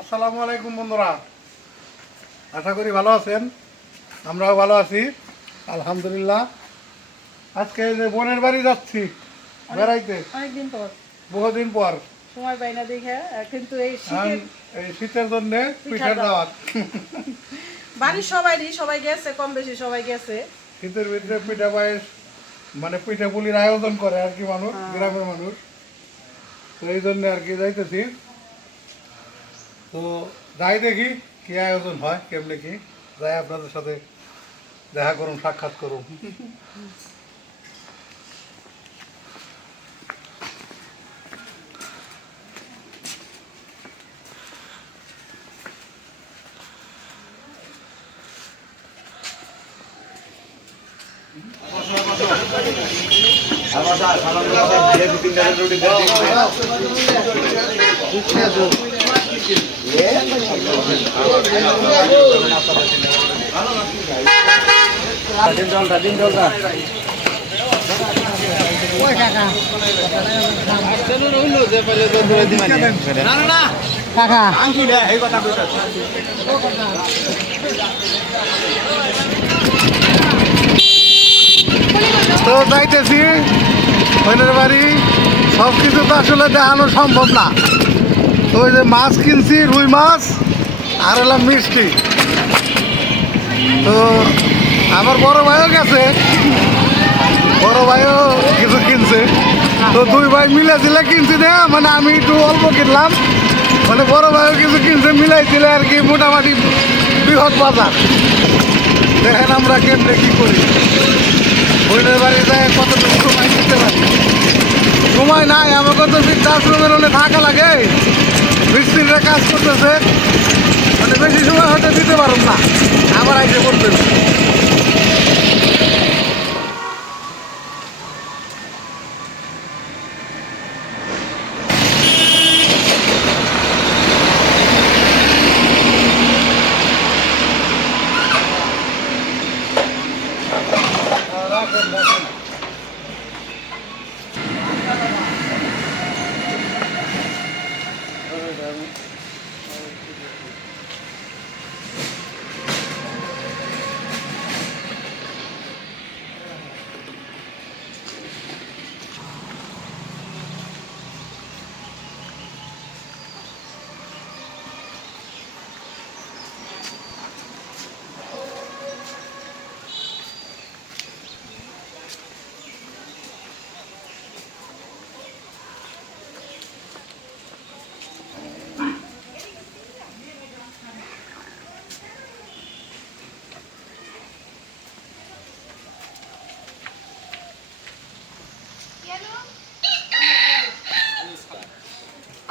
আসসালামু আলাইকুম বন্ধুরা, আশা করি ভালো আছেন। আমরাও ভালো আছি আলহামদুলিল্লাহ। আজকে যে বোনের বাড়ি যাচ্ছি বেড়াইতে, অনেকদিন পর বহুদিন পর। সময় পাই না দেখে, কিন্তু এই এই শীতের জন্য পিঠার দাওয়াত। বাড়ির সবাই গেছে, কম বেশি সবাই গেছে। শীতের ভিতরে পিঠা পায়েস মানে পিঠা পুলির আয়োজন করে আর কি মানুষ, গ্রামের মানুষ। তো এই জন্য আর কি যাইতেছি। তো যাই দেখি কি আয়োজন হয়, কেমনে কি যাই আপনাদের সাথে দেখা করুন, সাক্ষাৎ করুন। তো যাইতেছি বোনের বাড়ি। সব কিছু তো আসলে দেখানো সম্ভব না। তো ওই যে মাছ কিনছি, রুই মাছ আর এলাম মিষ্টি। তো আমার বড় ভাইও গেছে, বড় ভাইও কিছু কিনছে। তো দুই ভাই মিলে দিলে কিনছি না, মানে আমি একটু অল্প কিনলাম, মানে বড় ভাইও কিছু কিনছে, মিলাই দিলে আর কি মোটামুটি বৃহৎ বাজার। দেখেন আমরা কেমনে কি করি, বোনের বাড়ি যায় কতটুকু সময় দিতে পারি। সময় নাই, আমাকে তো বৃদ্ধাশ্রমের অনেক থাকা লাগে, মিস্ত্রিরা কাজ করতেছে, মানে বেশি সময় হয়তো দিতে পারুন না, আবার আইসে করতেছে।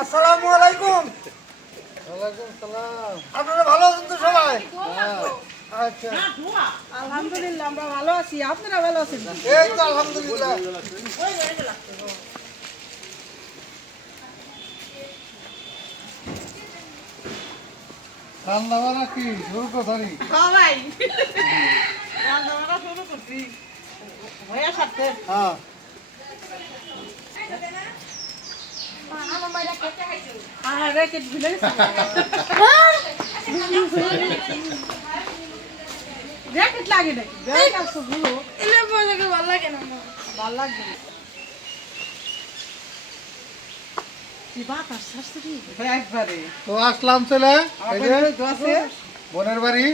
আসসালামু আলাইকুম। ওয়ালাইকুম সালাম। আপনারা ভালো আছেন তো সবাই? আচ্ছা, আলহামদুলিল্লাহ আমরা ভালো আছি। আপনারা ভালো আছেন? এই তো আলহামদুলিল্লাহ। রান্না বান্না কি শুরু করছি? সবাই রান্না বান্না শুরু করছি, ভাইয়া সাথে। হ্যাঁ, রেকেট ভুলে গেছি। রেকেট লাগে নাকি? ভালো লাগে না, ভালো লাগবে না। তো আসলাম চলে বোনের বাড়ি।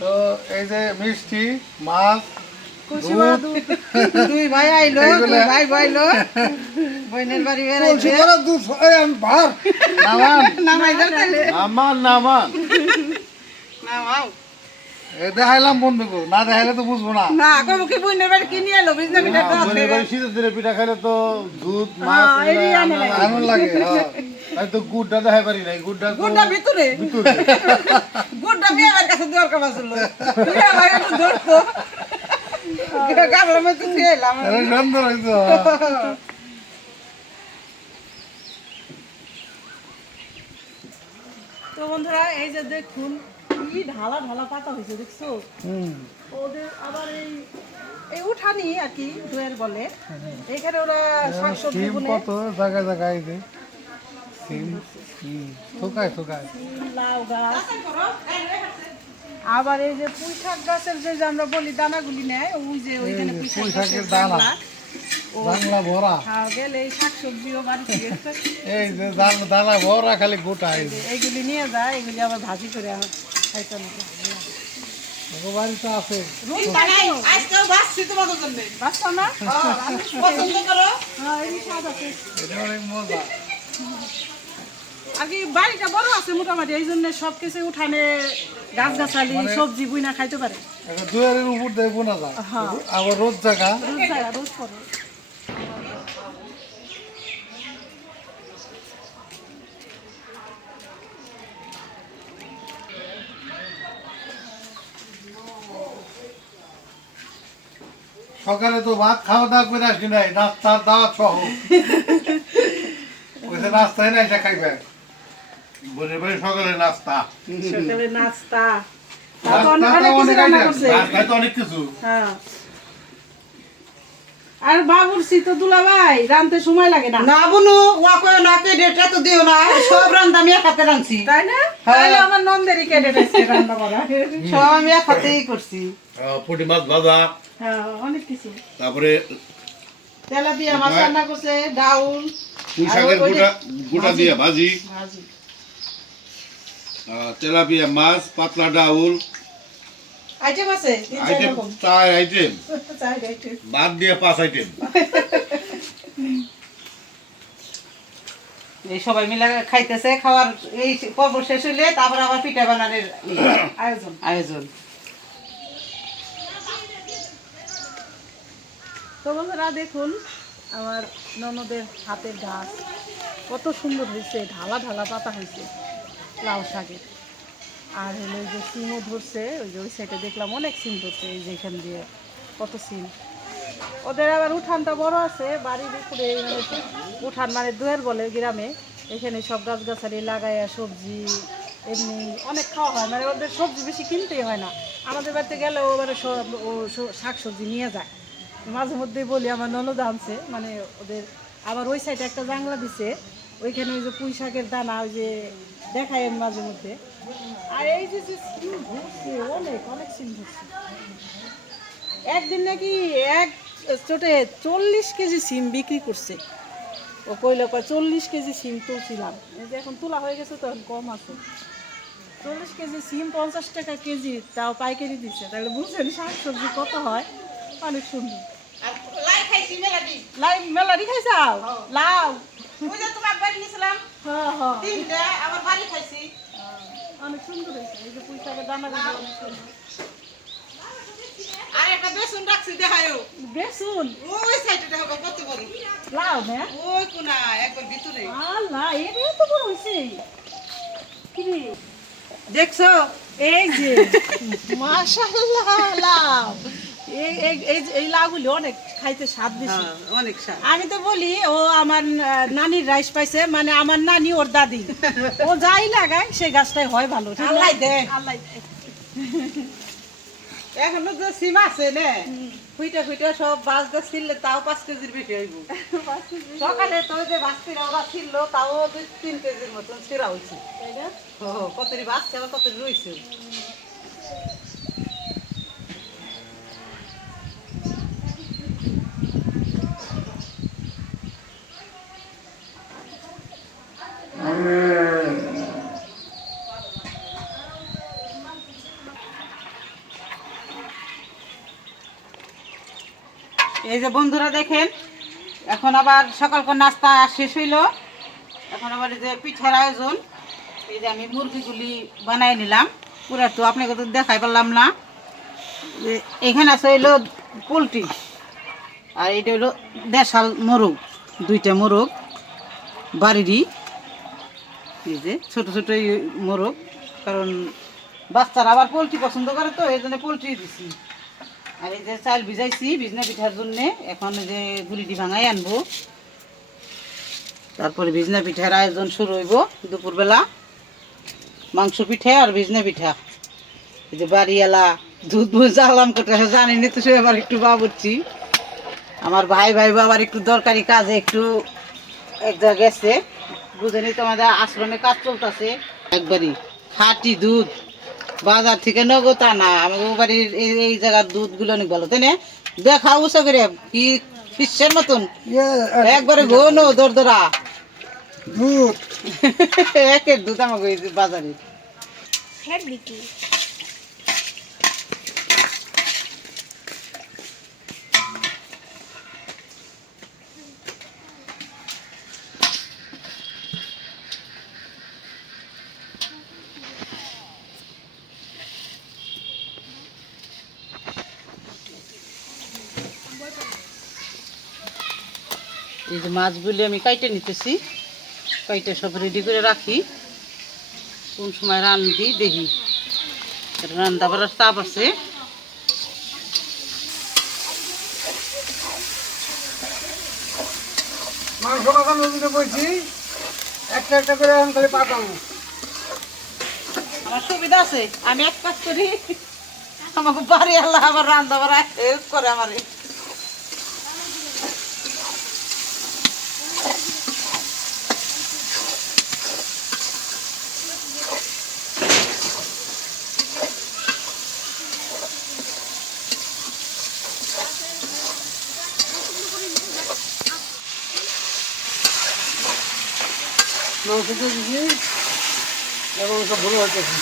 তো এই যে মিষ্টি, মাছ, দুই ভাই আইলো, দুই ভাই আইলো বোনের বাড়ি বেড়াইছে। দেখাইলাম বন্ধুকে, না দেখাইলে তো বুঝবো না। না কবে কি বোনের বাড়ি কিনে এলো বিজনা পিঠা তো আছে। শীতের দিনে পিঠা খাইলে তো দুধ মাছ আনন্দ লাগে। তো গুড়টা দেখাই পারি নাই, গুড়টা ভিতরে গুড়টা মেয়ের কাছে দেওয়ার কাম ছিল, মেয়ে ভাই একটু ধরতো গাবলা মতো খেলাম। সুন্দর হয়েছে। তো বন্ধুরা এই যে দেখুন কি ঢালা ঢালা পাতা হয়েছে, দেখছো? ওদের আবার এই উঠানি আর কি দোয়ের বলে, এখানে ওরা শাকসবজি বুনে। কত জায়গা জায়গায় সিম ধরছে। থোকায় থোকায় সিম, লাউ গাছ, আবার এই যে পুঁই শাক গাছের যে আমরা বলি দানাগুলি নেয়, ওই যে ওইখানে পুঁই শাক পুঁই গাছের শাকের দানা। দানা, ও বাংলা ভরা খাওয়া গেলে এই শাকসবজিও বাড়িতে গেছে, এই যে দানা ভরা খালি গোটা এইগুলি নিয়ে যায়, এগুলি আবার ভাজি করে খাইতে হবে। বাড়িতে আছে বাচ্চা না? হ্যাঁ, এই স্বাদ আছে। এটা অনেক মজা আর কি বাড়িটা বড় আছে মোটামুটি, এই জন্য সবকিছু উঠানে গাছগাছালি সবজি বুইনা খাইতে পারে। এটা দুয়ারের উপর দিয়ে বোনা যায় হ্যাঁ। আবার রোদ জায়গা রোজ যায়, রোজ করো। সকালে তো ভাত খাওয়া দাওয়া করে আসি নাই, নাস্তার দাওয়াত সহ ওইসে নাস্তায় না এটা খাইবে বোনের বাড়ি সকালে নাস্তা সকালে নাস্তা, নাস্তা তারপর অনেক তো কিছু অনেক রান্না item, করছে। নাস্তায় তো অনেক কিছু হ্যাঁ। আর বাবুরচি তো দুলাভাই রানতে সময় লাগে না, না বুনু ওয়া কই না পেডেটা তো দিও না সব রান্না আমি একাতে রাঁধছি তাই না? তাহলে আমার নন্দেরই ক্যাডেট আছে রান্না করা। সব আমি একাতেই করছি পুঁটি মাছ ভাজা হ্যাঁ, অনেক কিছু। তারপরে তেলাপিয়া মাছ রান্না করছে ডাউল পুঁই আর শাকের ওই যে গোটা দিয়ে ভাজি, ভাজি তেলাপিয়া মাছ, পাতলা ডাউল, আইটেম আছে তিন চার আইটেম রকম 4 আইটেম, চাই আইটেম ভাত দিয়ে 5 আইটেম। এই সবাই মিলে খাইতেছে, খাওয়ার এই পর্ব শেষ হইলে তারপর আবার পিঠা বানানোর আয়োজন। আয়োজন। তো বন্ধুরা দেখুন আমার ননদের হাতের গাছ কত সুন্দর হয়েছে, ঢালা ঢালা পাতা হয়েছে লাউ শাকের। আর হলো ওই যে সিমও ধরছে, ওই যে ওই সাইডে দেখলাম অনেক সিম ধরছে, এই যে এখান দিয়ে কত সিম। ওদের আবার উঠানটা বড় আছে, বাড়ির উপরে মানে উঠান মানে দুয়ার বলে গ্রামে, এখানে সব গাছগাছালি লাগাইয়া সবজি এমনি অনেক খাওয়া হয়, মানে ওদের সবজি বেশি কিনতেই হয় না। আমাদের বাড়িতে গেলে ওবারে সব ও শাক সবজি নিয়ে যায়, মাঝে মধ্যেই বলি আমার ননদ আনছে, মানে ওদের আবার ওই সাইডে একটা জাংলা দিছে, ওইখানে ওই যে পুঁই শাকের দানা ওই যে দেখায় আমি মাঝে মধ্যে। আর এই যে যে সিম ধরছে, অনেক অনেক সিম ধরছে। একদিন নাকি এক চোটে 40 কেজি সিম বিক্রি করছে। ও কইলো 40 কেজি সিম তুলছিলাম, এই যে এখন তোলা হয়ে গেছে, তখন কম আছে। 40 কেজি সিম 50 টাকা কেজি, তাও পাইকারি দিচ্ছে, তাহলে বুঝছেন শাক সবজি কত হয়। অনেক সুন্দর। আর লাই খাইছি মেলাডি লাই মেলারি খাইছাও? লাউ? ওই যে তোমার বাড়ি নিছিলাম হ্যাঁ হ্যাঁ, তিনটা আবার বাড়ি খাইছি। অনেক সুন্দর হয়েছে। এই যে পুঁই শাকের দানাগুলো অনেক সুন্দর। আর একটা বেসন রাখছি দেখায়ও বেসন ওই সাইডে দেখো কত বড় লাউ না? ওই কোনা একবার ভিতরে আল্লাহ, এটা তো বড় হয়েছে। কি রে? দেখছো এই যে মাশাআল্লাহ লাউ, এই এই এই- এই লাউগুলি অনেক খাইতে স্বাদ বেশি। হ্যাঁ অনেক স্বাদ। আমি তো বলি ও আমার নানির রাইস পাইছে, মানে আমার নানি ওর দাদি, ও যাই লাগায় সেই গাছটাই হয় ভালো। ঠিক না? আল্লাহ দেয়। আল্লাহ দেয়। এখনো যে সিম আছে নে খুইটা খুইটা সব বাস দা ছিললে তাও 5 কেজির বেশি হইব। সকালে তো ওই যে বাস্তিরা ওরা ছিল তাও 2-3 কেজির মতন ছিঁড়া হয়েছে। তাই না? ও কতরি বাসছে আবার কতরি রয়েছে। এই যে বন্ধুরা দেখেন এখন আবার সকালকার নাস্তা শেষ হইলো, এখন আবার এই যে পিঠার আয়োজন। এই যে আমি মুরগিগুলি বানাই নিলাম, পুরা তো আপনাকে তো দেখাই পারলাম না। যে এখানে আছে হইলো পোলট্রি, আর এটা হইলো দেশাল মোরগ, 2টা মোরগ বাড়িরই। এই যে ছোট ছোট এই মোরগ, কারণ বাচ্চারা আবার পোলট্রি পছন্দ করে, তো এই জন্য পোলট্রি দিছি। আর এই যে চাল ভিজাইছি ভিজনা পিঠার জন্য, এখন এই যে গুলিটি ভাঙাই আনবো, তারপরে ভিজনা পিঠার আয়োজন শুরু হইব দুপুরবেলা। মাংস পিঠা আর ভিজনা পিঠা। এই যে বাড়িওয়ালা দুধ জ্বালাম করতে জানিনি তো, সে আবার একটু বাবুচ্ছি। আমার ভাই ভাই আবার একটু দরকারি কাজে একটু এক জায়গায় গেছে, বুঝেনি তোমাদের আশ্রমে কাজ চলতেছে একবারই খাঁটি দুধ বাজার থেকে নগদ আনা আমাদের বাড়ির এই জায়গার দুধগুলো অনেক ভালো তাই না দেখা উৎসব করে কি ফিসের মতন একবারে ঘন দরদরা দুধ একের দুধ আমাকে এই বাজারে এই যে মাছগুলি আমি কাইটে নিতেছি কাইটে সব রেডি করে রাখি কোন সময় রান্ধি দেখি রান্না বাড়ার চাপ আছে মাংস মাথা নদীতে বলছি একটা একটা করে এখন খালি পাকাবো। আমার সুবিধা আছে আমি এক কাজ করি আমাকে বাড়ি আল্লাহ আবার রান্না বাড়া হেল্প করে আমারে মাংস দিয়ে দিচ্ছি এবং সব ভালো হইতেছে।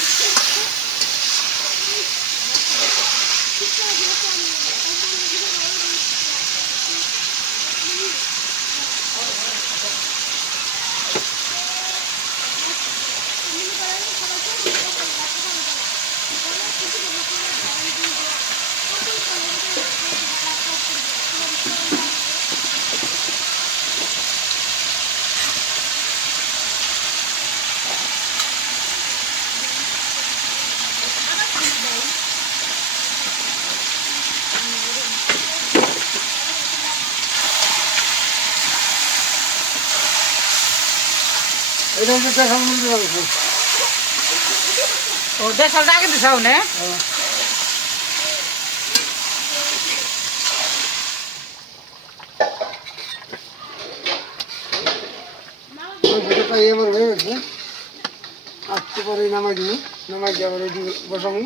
এটা হচ্ছে দেখার মন্দির মাংস। ও দেশালটা আগে দিছাও না মাংসটা এবার হয়ে গেছে আজকে পরে নামাই দিবি নামাই দিয়ে আবার ওইদিকে বসাবো।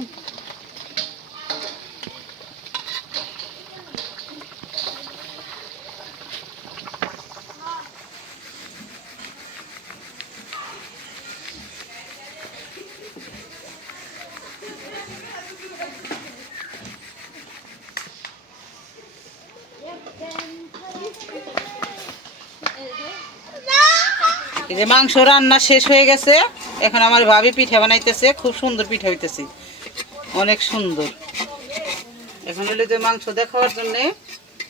এই যে মাংস রান্না শেষ হয়ে গেছে এখন আমার ভাবি পিঠা বানাইতেছে খুব সুন্দর পিঠা হইতেছে অনেক সুন্দর এখন হলো যে মাংস দেখাবার জন্য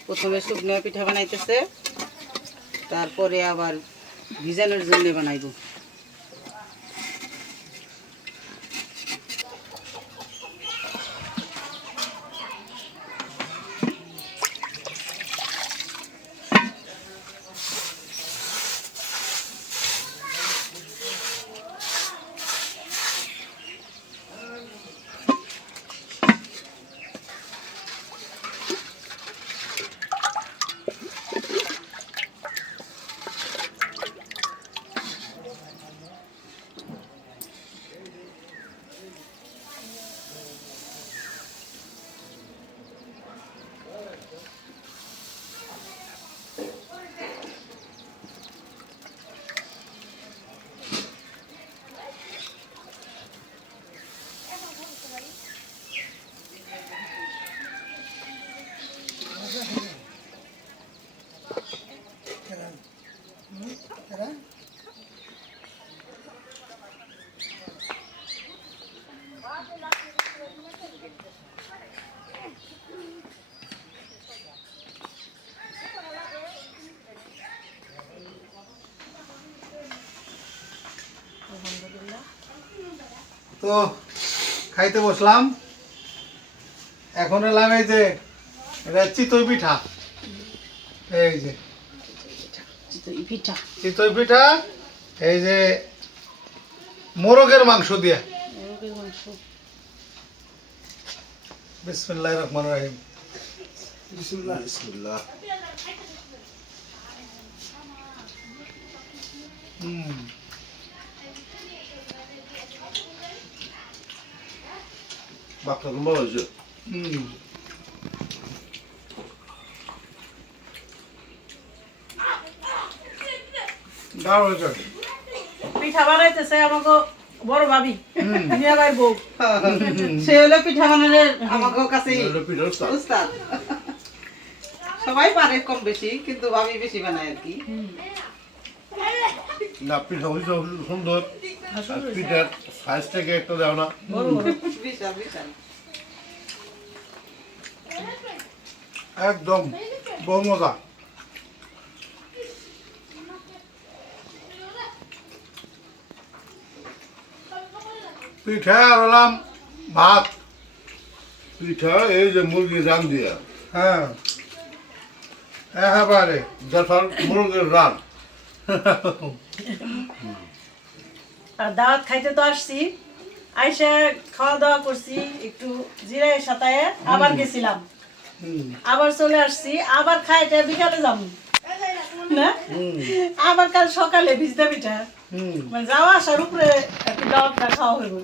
প্রথমে শুকনো পিঠা বানাইতেছে তারপরে আবার ভিজানোর জন্য বানাইব তো খাইতে বসলাম এখন এলাম এই যে এটা চিতই পিঠা এই যে পিঠা চিতই পিঠা এই যে মোরগের মাংস দিয়া বিসমিল্লাহির রহমানির রহিম বিসমিল্লাহ বিসমিল্লাহ বাচ্চা তোমার হয়েছে দারুণ হয়েছে। পিঠা বানাইতেছে আমাকে বড় ভাবি মিয়া ভাই বউ। সে হলো পিঠা বানানোর আমাকে কাছে পিঠার উস্তাদ। উস্তাদ। সবাই পারে কম বেশি, কিন্তু ভাবি বেশি বানায় আর কি। না পিঠা হয়েছে সুন্দর আর পিঠার সাইজটাকে একটা দেও না বিশাল বিশাল। একদম বহু মজা। পিঠা আর হলাম ভাত। পিঠা এই যে মুরগির রান দিয়া হ্যাঁ একেবারে যখন মুরগির রান আর দাওয়াত খাইতে তো আসছি, আইসা খাওয়া দাওয়া করছি, একটু জিরায় সাতায় আবার গেছিলাম, আবার চলে আসছি, আবার খাইতে বিকালে যাব না, আবার কাল সকালে ভিজতে পিঠা, মানে যাওয়া আসার উপরে একটু দাওয়াতটা খাওয়া হইব।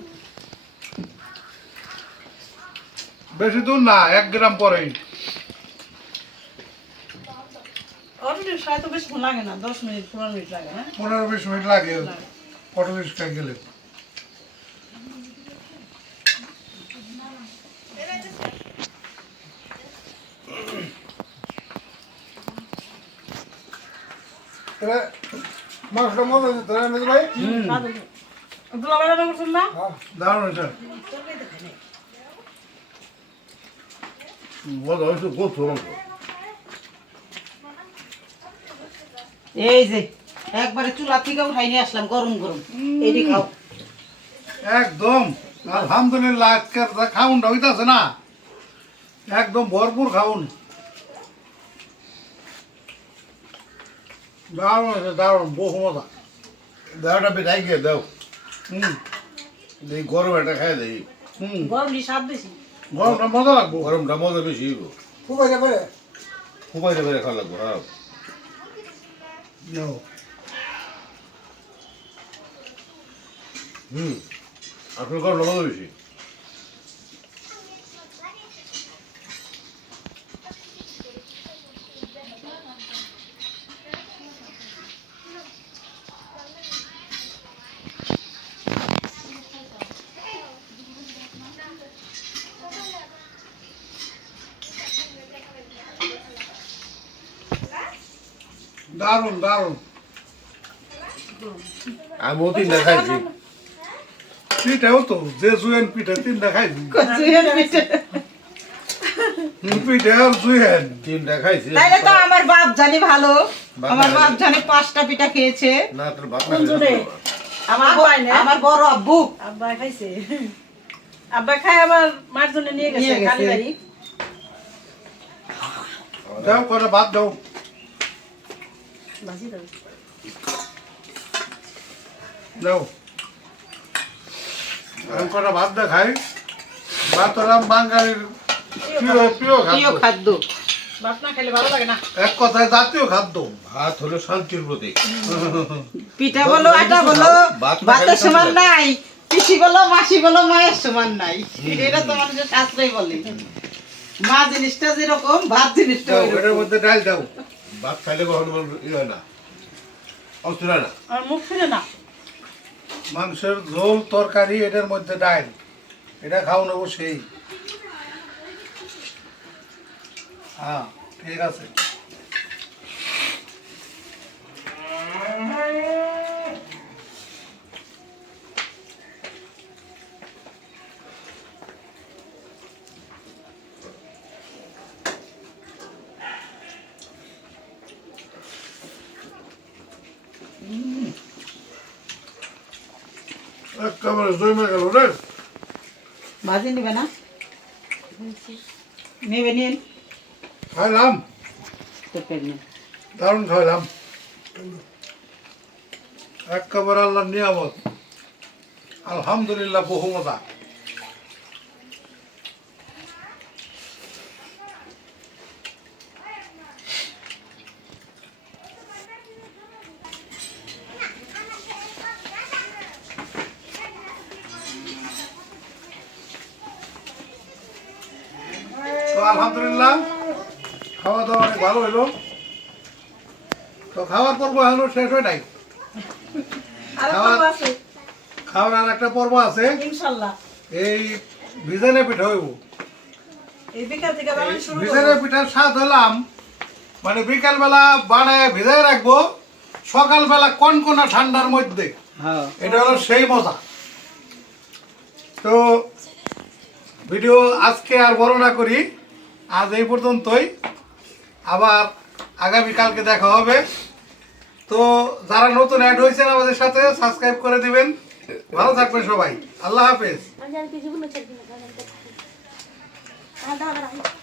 বেশি দূর না, 1 গ্রাম পরেই। অটো রিক্সায় তো বেশিক্ষণ লাগে না, 10 মিনিট 15 মিনিট লাগে না। 15-20 মিনিট লাগে অটো রিক্সায় গেলে। মাছটা মজা দিতে ভাই। দুলাভাই রান্না করছেন না? দারুণ হয়েছে। মজা হয়েছে গোছ মাংস এই যে একবারে চুলা থেকে উঠাই নিয়ে আসলাম গরম গরম, এটি খাও। একদম আলহামদুলিল্লাহ, আজকের যা খাউনটা হইতাছে না, একদম ভরপুর খাউন। দারুণ হয়েছে, দারুণ, বহু মজা। দেওয়াটা পিঠাই গিয়ে দাও হুম এই গরম একটা খাই দেই হুম, গরম দিয়ে স্বাদ বেশি। গরমটা মজা লাগবো। গরমটা মজা বেশি হইব খুব হয়ে যাবে। খুবাইতে পেরে খাওয়া লাগবো। হ্যাঁ আসলে গরমটা মজা বেশি। দারুণ দারুণ। আমি 3টা খাইছি পিঠাও তো যে জুয়েন পিঠা 3টা খাইছি। পিঠা আর জুয়েন 3টা খাইছি তাইলে তো আমার বাপ জানি ভালো, আমার বাপ জানি 5টা পিঠা খেয়েছে। না তোর বাপ কোন জোরে? আমার বড় আব্বু আব্বা খাইছে, আব্বা খাই আবার মার জন্য নিয়ে গেছে নিয়ে গেছে। কালীবাড়ি। দাও করে ভাত দাও। ভাজি দাও। দাও আমি কটা ভাত দে খাই। ভাত হলাম বাঙালির প্রিয় প্রিয় প্রিয় খাদ্য, খাদ্য। ভাত না খেলে ভালো লাগে না। এক কথায় জাতীয় খাদ্য। ভাত হলো শান্তির প্রতীক। পিঠা বলো আটা বলো ভাতের সমান নাই, পিসি বলো মাসি বলো মায়ের সমান নাই। এটা তো মানুষের শাস্ত্রই বলে। মা জিনিসটা যেরকম ভাত জিনিসটা দাও ওইরকম। এটার মধ্যে ডাল দাও। ভাত খাইলে কখনো ই হয় না, অস্থির হয় না। আর মুখ ফিরে না। মাংসের ঝোল তরকারি এটার মধ্যে ডাল, এটা খাও নেবো সেই। হ্যাঁ ঠিক আছে। একেবারে জমে গেল রে। ভাজি নিবে না? নেবে নিন। খাইলাম, তরকারি নেন। দারুণ খাইলাম, একেবারে আল্লাহর নিয়ামত। আলহামদুলিল্লাহ, বহু মজা। তো আলহামদুলিল্লাহ খাওয়া দাওয়া অনেক ভালো হলো। তো খাওয়ার পর্ব এখনো শেষ হয় নাই, আর খাওয়ার- আছে খাওয়ার আর একটা পর্ব আছে। ইনশাল্লাহ এই ভিজেনে পিঠা হইব। এই বিকাল থেকে বানানো শুরু ভিজেনে পিঠার স্বাদ হলাম মানে বিকালবেলা বানায় ভিজাই রাখবো, সকালবেলা কনকনা ঠান্ডার মধ্যে, এটা হলো সেই মজা। তো ভিডিও আজকে আর বড় না করি, আজ এই পর্যন্তই, আবার আগামীকালকে দেখা হবে। তো যারা নতুন অ্যাড হয়েছেন আমাদের সাথে সাবস্ক্রাইব করে দিবেন। ভালো থাকবেন সবাই, আল্লাহ হাফেজ। আমি আর কি জীবনে চাকরি না, দাদা